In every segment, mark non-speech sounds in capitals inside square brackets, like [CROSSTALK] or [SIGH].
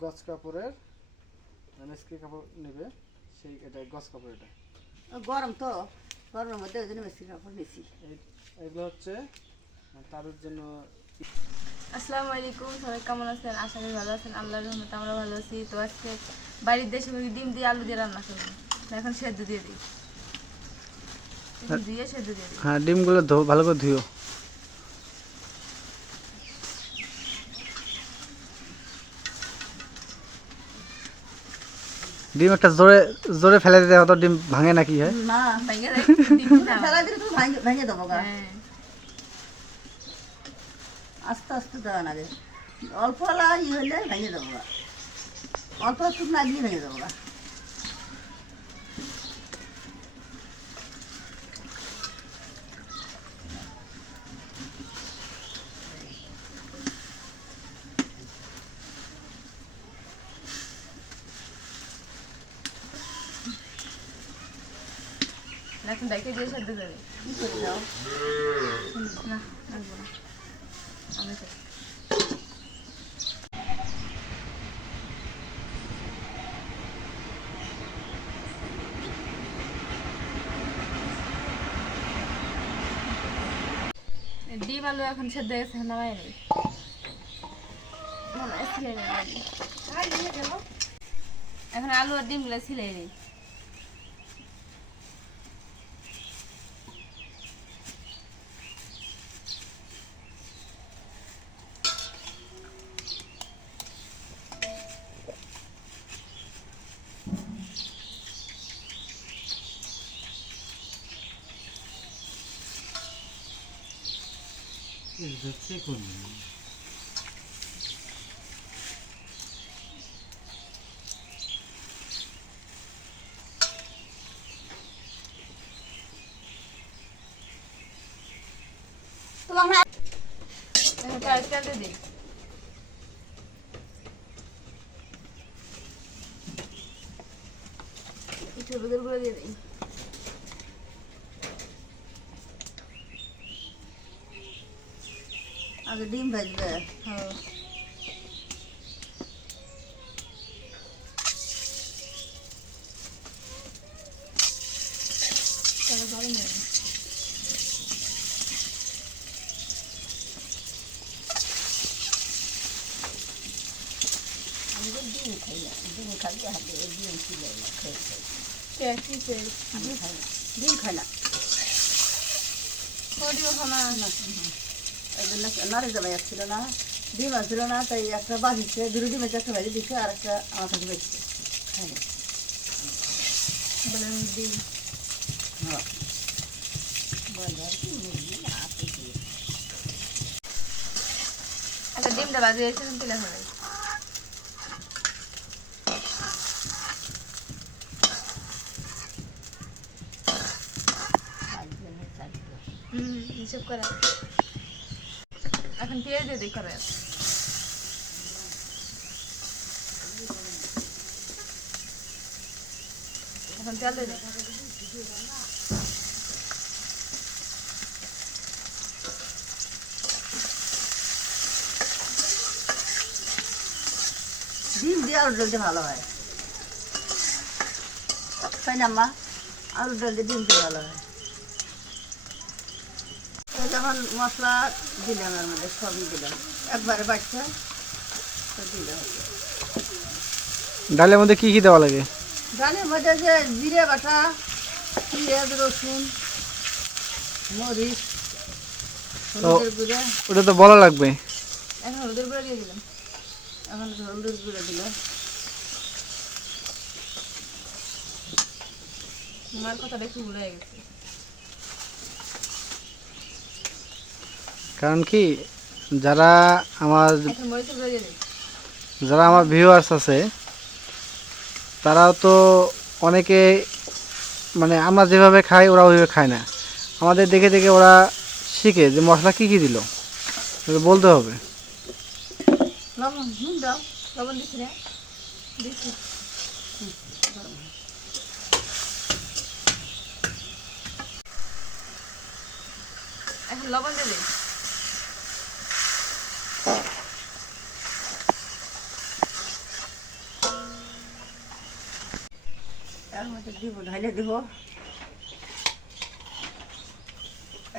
গজ কাপড়ের মানে স্কি কাপড় নেবে সেই এটা গজ কাপড় এটা। গরম তো গরমের মধ্যে ওই জন্য বেশি কাপড় নিছি। এগুলো হচ্ছে আহ, তাদের জন্য আসসালামু আলাইকুম সবাই কেমন আছেন? আশা করি ভালো আছেন। আল্লাহর রহমতে আমরা ভালো আছি। তো আজকে বাড়ির দেশে মুরগি ডিম দিয়ে আলু দিয়ে রান্না করব। এখন সেদ্ধ দিয়ে দিই। ডিম দিয়ে সেদ্ধ দিয়ে দিই। হ্যাঁ ডিমগুলো ধো ভালো করে ধুও ডিম একটা জোরে জোরে ফেলে দিতে হতো ডিম ভাঙে নাকি হয়? না [LAUGHS] ফেলা দিলে তুমি ভেঙে দেবো হ্যাঁ। আস্তে আস্তে দেওয়া লাগে। অল্প লা ই হলে ভেঙে দেবো অল্প একটু না দিয়ে ভেঙে দেবো ডাইকে দিয়ে সেদ্ধ দেবে কি করে দাও না লাগবো না। আমি ডিম আলু এখন সেদ্ধ গেছে নামাই নেই। এখন আলু আর ডিমগুলো ছিলে নেই। তোমার না এখন কয়েক তেল দিই। একটু হলুদের গুঁড়ো দিয়ে দিই। আগে ডিম ভাজবে হ্যাঁ তাহলে গরম হয়ে গেছে। আমি তো ডিম খাই না ডিম খালি হাতে ডিম ছিল না খাই খাই কে কি চাই আমি খাই না নারে জামাই আসছিল না, ডিম আসছিল না, তাই একটা বাঁধিছে দুটো ডিম আছে, একটা ভাজি দিচ্ছে আর একটা আমার কাছে বেঁচছে একটা ডিমটা এসে তুলে হবে হুম, হিসেব করে। দিয়ে দিই করে এখন তেল দিয়ে ডিম দিয়ে আলু ডাল ভালো হয় তাই না মা আলু ডাল দিয়ে ডিম দিয়ে ভালো হয়। এই যখন মশলা দিলাম এর মধ্যে সবই দিলাম। একবারে বাচ্চা দিলাম। ডালের মধ্যে কি কি দেওয়া লাগে? ডালের মধ্যে যে জিরে বাটা পেঁয়াজ রসুন মরিচ হলুদের গুঁড়া। ওটা তো বলা লাগবে। এখন হলুদের গুঁড়ো দিয়ে দিলাম। এখন হলুদের গুঁড়া দিলাম। আমার কথাটা একটু ভুলে গেছে। কারণ কি, যারা আমার যারা আমার ভিউয়ার্স আছে, তারাও তো অনেকে মানে আমরা যেভাবে খাই, ওরা ওইভাবে খায় না। আমাদের দেখে দেখে ওরা শিখে যে মশলা কী কী দিল। বলতে হবে। লবণ হুম দিব ঢাইলে দিব।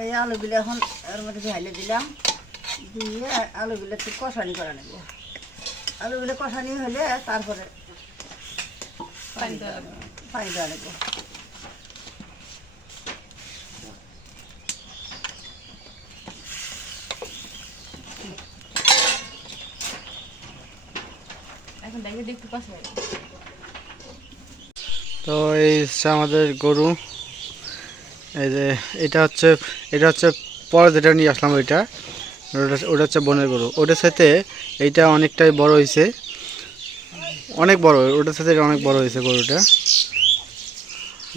এই আলুগুলো এখন এর মধ্যে ঢাইলে দিলাম দিয়ে আলুগুলো একটু কষানি করে নেব আলুগুলো কষানি হলে তারপরে পানি দেওয়া লাগবে। এখন দেখে দেখতে লাগে তো এই হচ্ছে আমাদের গরু। এই যে এটা হচ্ছে এটা হচ্ছে পরে যেটা নিয়ে আসলাম ওইটা, ওটা হচ্ছে বনের গরু। ওটার সাথে এইটা অনেকটাই বড় হয়েছে অনেক বড়, ওটার সাথে এটা অনেক বড় হয়েছে গরুটা।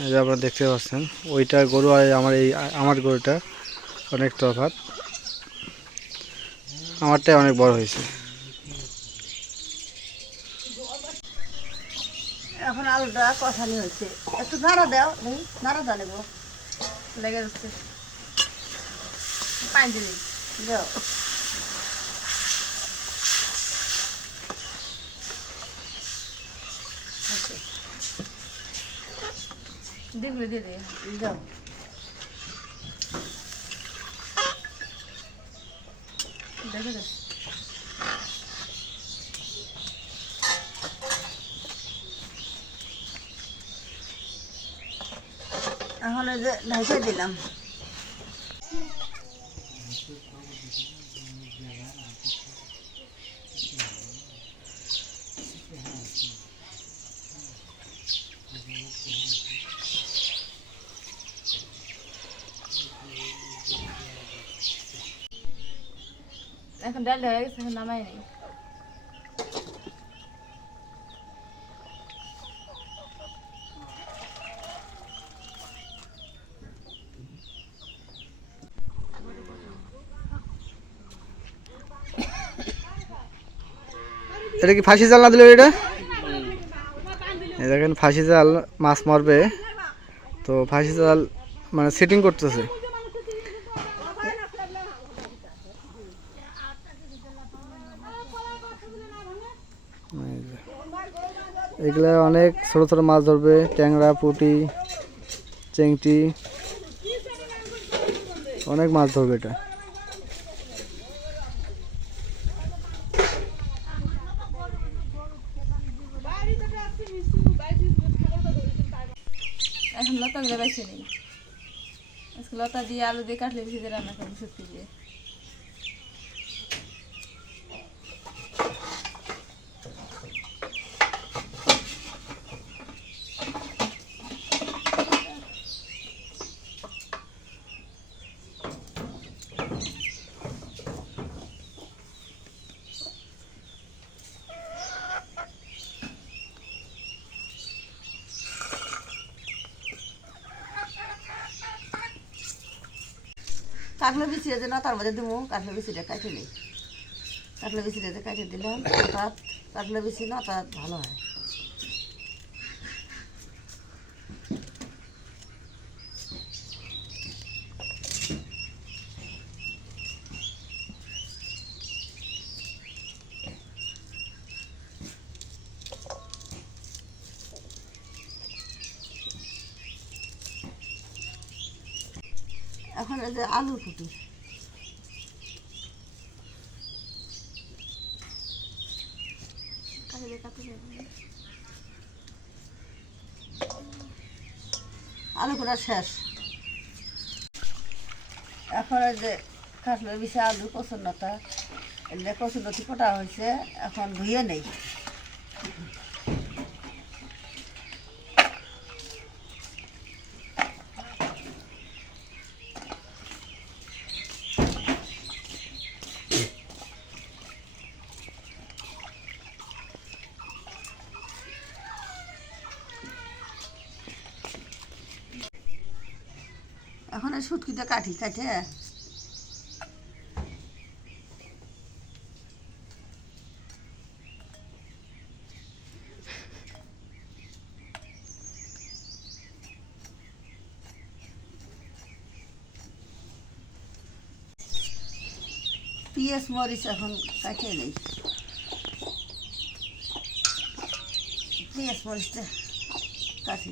এই যে আপনারা দেখতে পাচ্ছেন, ওইটা গরু আর আমার এই, আমার গরুটা অনেক তফাৎ। আমারটাই অনেক বড় হয়েছে আলুটা কষানি হয়েছে একটু নাড়া দাও দেখি নাড়া দাও নেব লেগে যাচ্ছে। পানি দিই। দাও। ডিমগুলো দিয়ে দিই। দাও। দেখা যাচ্ছে। এখন এই যে ঢাইকে দিলাম এখন ডাল হয়ে গেছে এখন নামাই নেই এটা কি ফাঁসি জাল না দিলে এটা? দেখেন, ফাঁসি জাল মাছ মারবে। তো ফাঁসি জাল মানে সেটিং করতেছে। এগুলা অনেক ছোট ছোট মাছ ধরবে, ট্যাংরা, পুঁটি চেংটি অনেক মাছ ধরবে এটা। এখন বেছে নিই আজকে লতা দিয়ে আলু দিয়ে কাটলে বেশি রান্না করব সত্যি দিয়ে কাটলে বিচি না, তার মধ্যে দেবো কাটলে বিচিটা কাটে নেই কাটলে বিচিটা কাটে দিলাম অর্থাৎ কাটলে বিচি না তার ভালো হয়। এখন যে আলু ফুটি কাটে দিয়ে কাটতে যাবে আলু শেষ। এখন যে কাটলে বিষয়ে আলু প্রচন্নতা এলে কচুরলতি ফোটা হয়েছে, এখন ধুয়ে নেই। সুটকিটা কাটি কাটে। পিঁয়াজ মরিচ এখন কাটিয়ে নেই। পেঁয়াজ মরিচটা কাটি।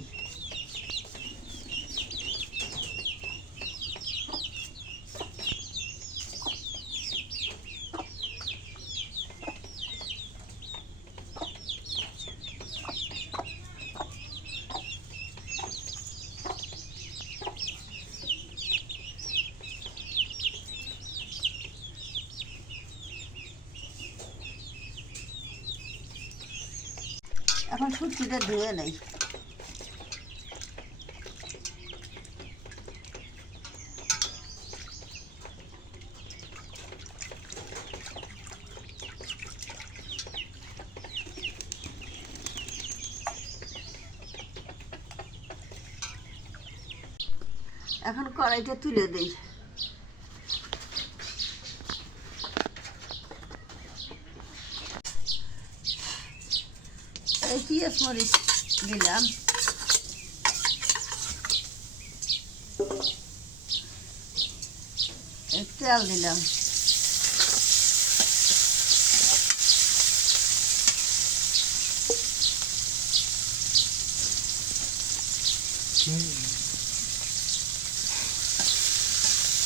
সুতিটা ধুয়ে নেই। এখন কড়াইটা তুলে দেই। পিঁয়াজ মরিচ দিলাম। তেল দিলাম।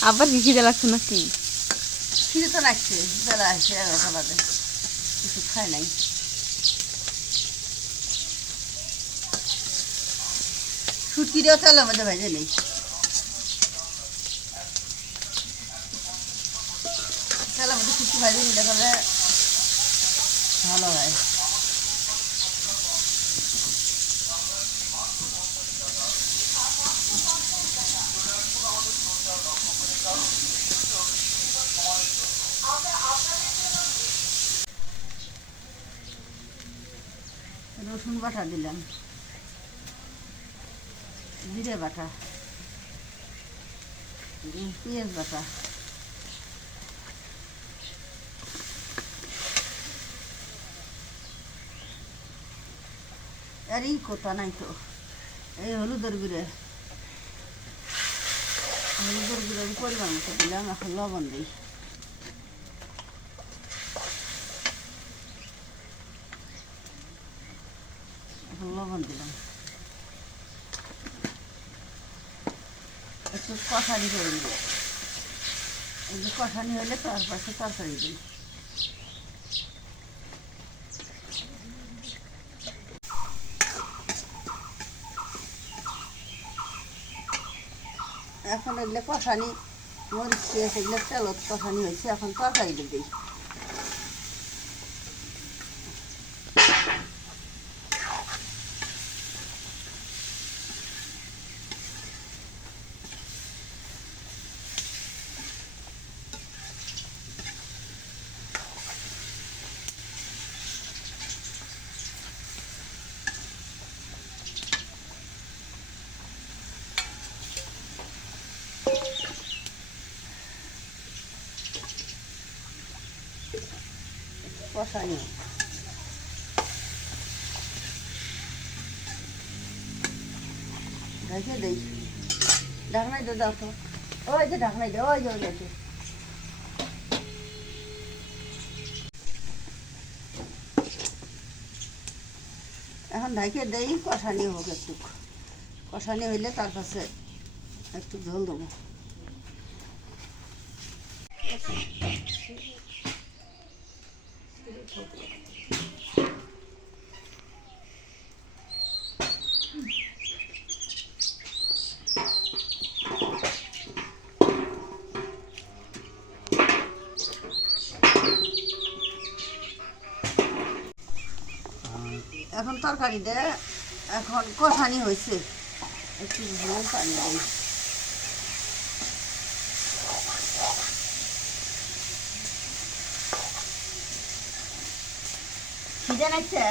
আবার কি খিদে লাগছে নাকি? খিদে তো লাগছে বেলা আসছে এগারোটা বাজে। কিছু খাই নাই। সুটকিটাও তেলের মধ্যে ভেজে নেই। তেলের মধ্যে সুটকি ভেজে নিলে ভালো হয়। রসুন বাটা দিলাম। জিরে বাটা। পেঁয়াজ বাটা। আর এই কোথা নাই তো। এই হলুদের গুঁড়ে। হলুদের গুঁড়ে আমি পরিমাণ মতো দিলাম এখন লবণ দিই। এখন লবণ দিলাম। একটু কষানি করে নেব। একটু কষানি হলে তার পাশে তরকারি দিই। এখন এগুলো কষানি, মরিচ পেঁয়াজ এগুলো তেলত কষানি হয়েছে, এখন তরকারি দিই। কষানি রেখে দেই। ঢাকনাই দে দাও তো। ওই যে ঢাকনাই দে, ওই যে ওই যে এখন ঢাকে দেই, কষানি হোক একটু। কষানি হইলে তার পাশে একটু ঝোল দেবো। এখন তরকারি দে এখন কষানি হয়েছে। একটু ঝোল পানি দিই। খিদে লাগছে?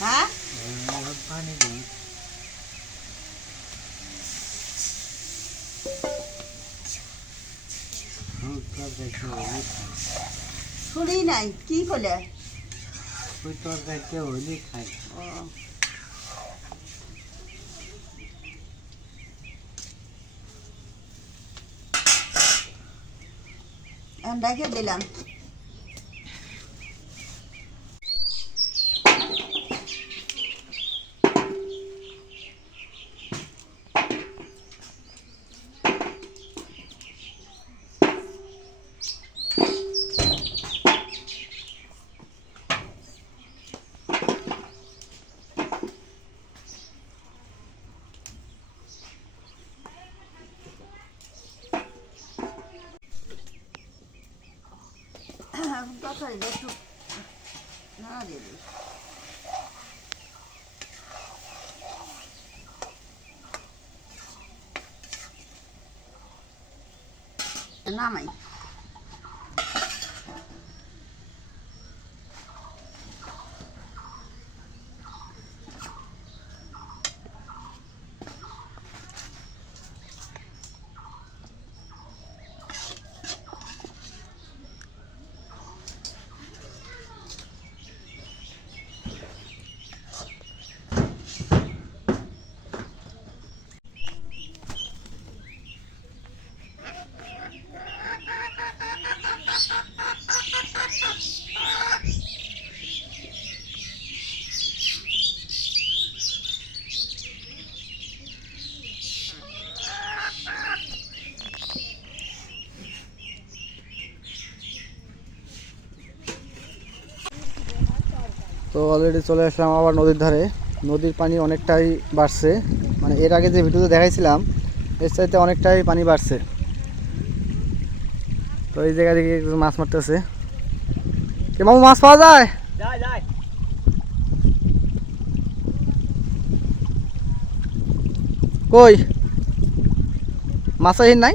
হ্যাঁ? শুনি নাই কি করলে ওই তরকারিতে হইলে খাই ও ডাকে দিলাম Saya lihat? অলরেডি চলে আসলাম আবার নদীর ধারে। নদীর পানি অনেকটাই বাড়ছে। মানে এর আগে যে ভিডিওতে দেখাইছিলাম এর চাইতে অনেকটাই পানি বাড়ছে। তো এই জায়গা থেকে একটু মাছ মারতেছে। কে মামু মাছ পাওয়া যায়? কই? মাছ আহিন নাই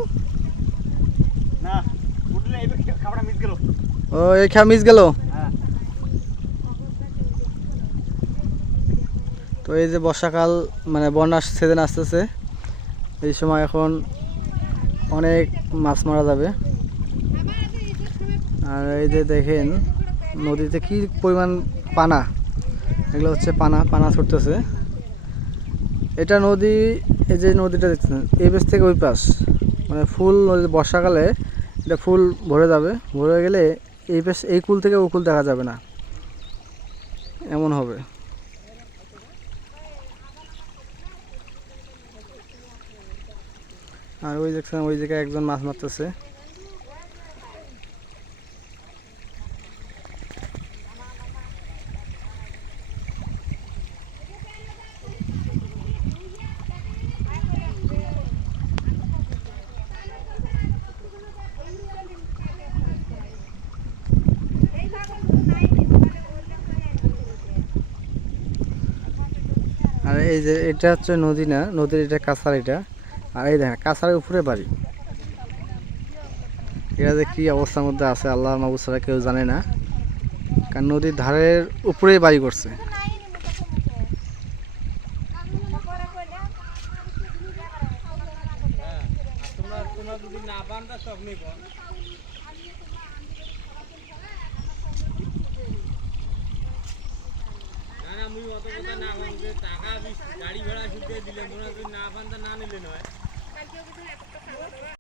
ও এই খেয়া মিস গেল হ্যাঁ তো এই যে বর্ষাকাল মানে বন্যার সিজন আসতেছে, এই সময় এখন অনেক মাছ মারা যাবে। আর এই যে দেখেন, নদীতে কি পরিমাণ পানা? এগুলো হচ্ছে পানা পানা ছুটতেছে। এটা নদী, এই যে নদীটা দেখছেন এই পাশ থেকে ওই পাশ। মানে ফুল নদী, বর্ষাকালে এটা ফুল ভরে যাবে। ভরে গেলে এই পাশ, এই কুল থেকে ওই কুল দেখা যাবে না। এমন হবে। আর ওই দেখছেন ওই জায়গায় একজন মাছ মারতেছে। আর এই যে এটা হচ্ছে নদী না, নদীর এটা কাছার এটা। আর এই দেখেন কাছারের উপরে বাড়ি। এরা যে কি অবস্থার মধ্যে আছে, আল্লাহ মাবু কেউ জানে না। কারণ নদীর ধারের উপরেই বাড়ি করছে। তোমরা তোমরা যদি না বান্ধা না না মুই অত কথা না বান্ধে টাকা বিশ গাড়ি ভাড়া শুদ্ধ দিলে মনে হয় যদি না বান্ধা না নিলে নয় আমার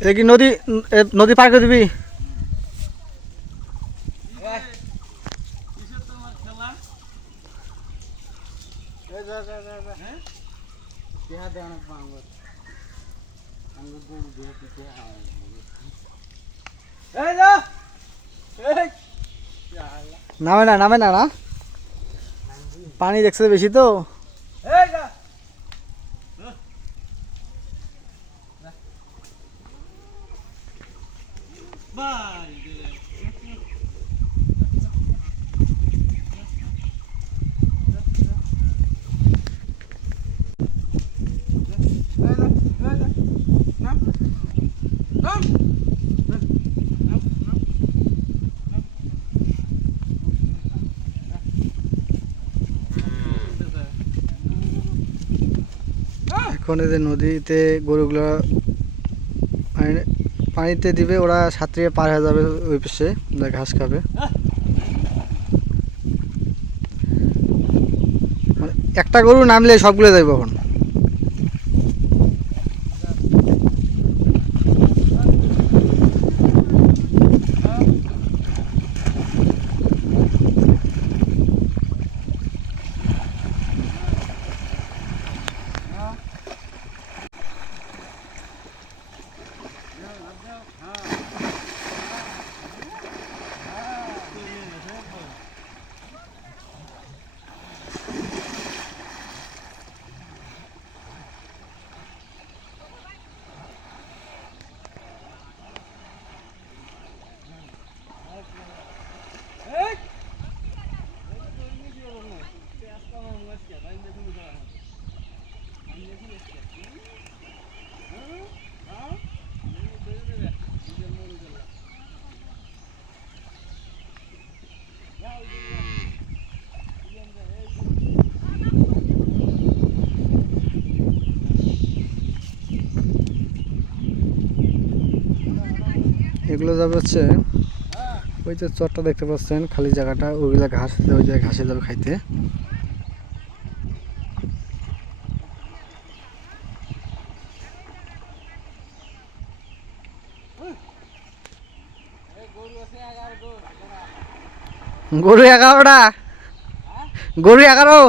এ কি নদী নদী পার করে দিবি? নামে না নামে না না? পানি দেখছে বেশি তো এই যা বাই এখন যে নদীতে গরুগুলো পানিতে দিবে, ওরা সাঁতরিয়ে পার হয়ে যাবে ওই পাশে ঘাস খাবে। মানে একটা গরু নামলে সবগুলো যাবে এখন। এগুলো যাবে হচ্ছে, ওই যে চটটা দেখতে পাচ্ছেন, খালি জায়গাটা, ওইগুলা ঘাস, ওই জায়গায় ঘাসে যাবে খাইতে। গরু এগারোটা? গরু এগারো?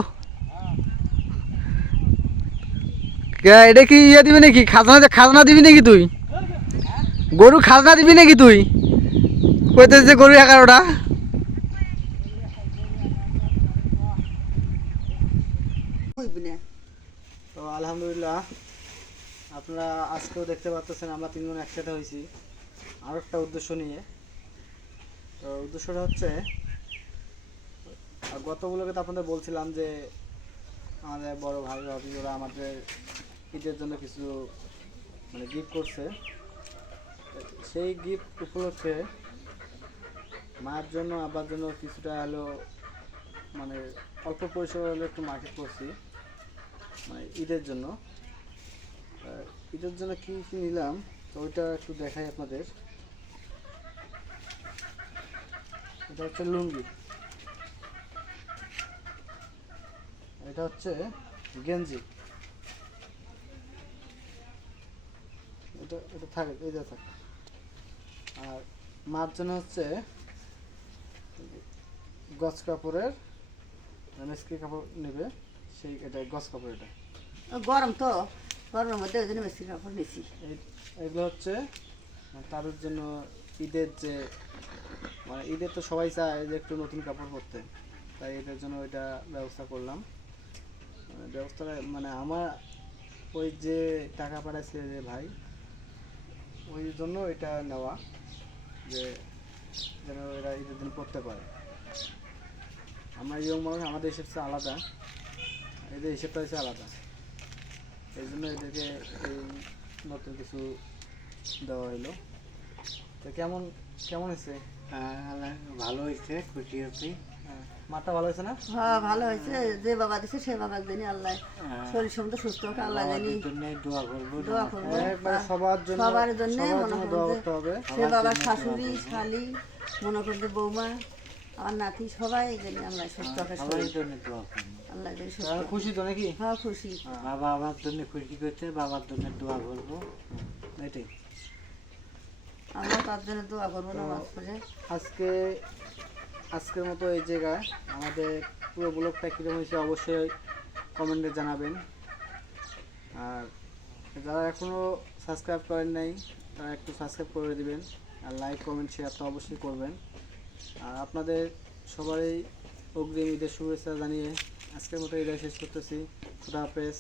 এটা কি ইয়ে দিবি নাকি? খাজনা খাজনা দিবি নাকি তুই? গরু খাজনা দিবি নাকি তুই? কইতেছে যে গরু এগারোটা। তো আলহামদুলিল্লাহ, আপনারা আজকেও দেখতে পাচ্ছেন আমরা তিনজন একসাথে হয়েছি। আরও একটা উদ্দেশ্য নিয়ে। তো উদ্দেশ্যটা হচ্ছে, আর গতগুলোকে তো আপনাদের বলছিলাম যে, আমাদের বড় ভাই ভাবি ওরা আমাদের ঈদের জন্য কিছু মানে গিফট করছে। সেই গিফট উপলক্ষে মায়ের জন্য আবার জন্য কিছুটা হলো মানে অল্প পরিসরে হলে একটু মার্কেট করছি মানে ঈদের জন্য। ঈদের জন্য কি কি নিলাম, তো ওইটা একটু দেখাই আপনাদের। এটা হচ্ছে লুঙ্গি। এটা হচ্ছে গেঞ্জি। এটা এটা থাকে যে থাকে। আর মার জন্য হচ্ছে গছ কাপড়ের মেসকি কাপড় নেবে সেই এটা গছ কাপড় এটা। গরম তো গরমের মধ্যে ওই জন্য বেশি কাপড় নিছি। এই- এগুলো হচ্ছে তাদের জন্য ঈদের যে মানে ঈদের তো সবাই চায় যে একটু নতুন কাপড় পরতে। তাই এদের জন্য ওইটা ব্যবস্থা করলাম। মানে ব্যবস্থাটা মানে আমার ওই যে টাকা পাঠাইছে যে ভাই ওই জন্য এটা নেওয়া। যে যেন এরা ঈদের দিন পড়তে পারে। আমরা ইয়ং মানুষ আমাদের হিসেবটা আলাদা। এদের হিসেবটা হচ্ছে আলাদা। এই জন্য এদেরকে এই নতুন কিছু দেওয়া হইল। তো কেমন কেমন হয়েছে? ভালো হয়েছে খুশি হয়েছি। হ্যাঁ, ভালো হয়েছে না? হ্যাঁ ভালো হয়েছে। যে বাবা দিছে সে বাবার জানি আল্লাহ শরীর সমস্ত সুস্থ হোক আল্লাহ জানি জন্য দোয়া করব দোয়া করব। সবার জন্য সবার জন্য মনে করতে সে বাবার শাশুড়ি শালি মনে করবে বৌমা আমার নাতি সবাই জানি আল্লাহ সুস্থ হোক সবার জন্য দোয়া করব। আল্লাহ জানি সুস্থ খুশি তো নাকি? হ্যাঁ খুশি। বাবা আমার জন্য খুশি করছে বাবার জন্য দোয়া করব। এটাই। আমরা তার জন্য দোয়া করব নামাজ পড়ে আজকে আজকের মতো এই জায়গায় আমাদের পুরো ব্লগটা কীরকম হয়েছে অবশ্যই কমেন্টে জানাবেন। আর যারা এখনও সাবস্ক্রাইব করেন নাই, তারা একটু সাবস্ক্রাইব করে দিবেন আর লাইক, কমেন্ট শেয়ার তো অবশ্যই করবেন। আর আপনাদের সবারই অগ্রিম ঈদের শুভেচ্ছা জানিয়ে আজকের মতো ঈদের শেষ করতেছি। খুদা হাফেজ।